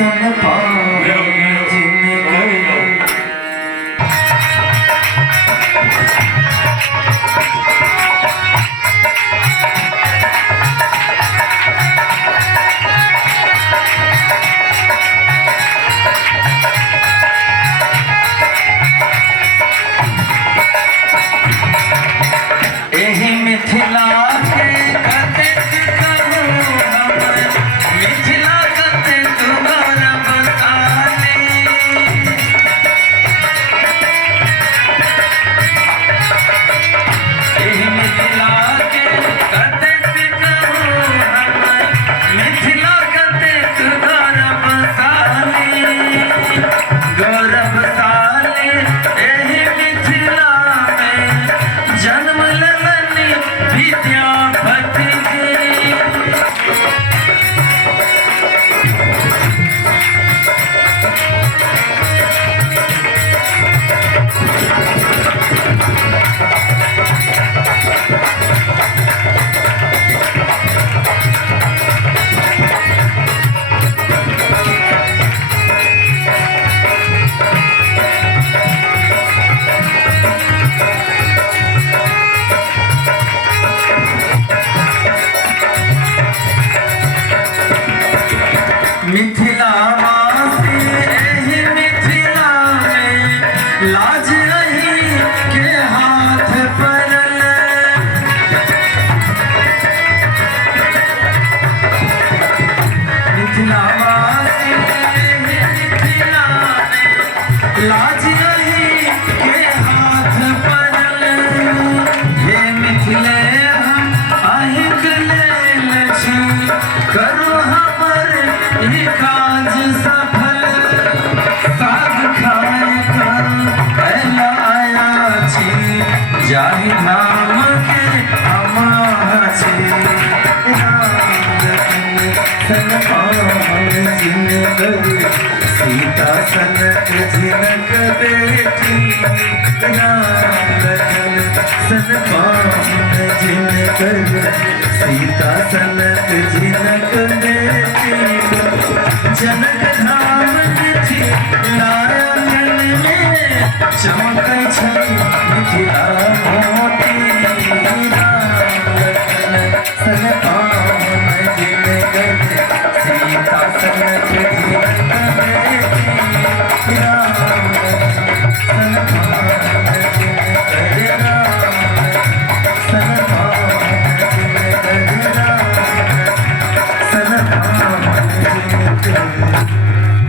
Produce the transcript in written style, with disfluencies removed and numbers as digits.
सन पावे जिनकर एही मिथिला के कतेक कहूँ हम, मिथिला कतेक गौरव शाली। एही मिथिला के कतेक कहूँ हम, मिथिला कतेक गौरवशाली। गौरवशाली एही मिथिला में जन्म लेलनि विद्यापति जी। मिथिला वासी एही मिथिला में लाज रही के हाथ परल। मिथिला वासी एही मिथिला में लाज रही के हाथ परल। हे मिथिले हम अहिंक लेल छी, करू हमर ई काज सफल। साग खाए कर आया छी, जाहि नाम के हम छी। सन पावन जिनकर सीता सनक जिनक बेटी। सन पावन जिनकर सीता सनक जिनक बेटी। जनक धाम तिथि नारायण में चमकै छै मिथिला मोती। सन पावन जिनकर सीता सनक जिनक बेटी। सन पावन जिनकर सन पावन जिनकर सन पावन जिनकर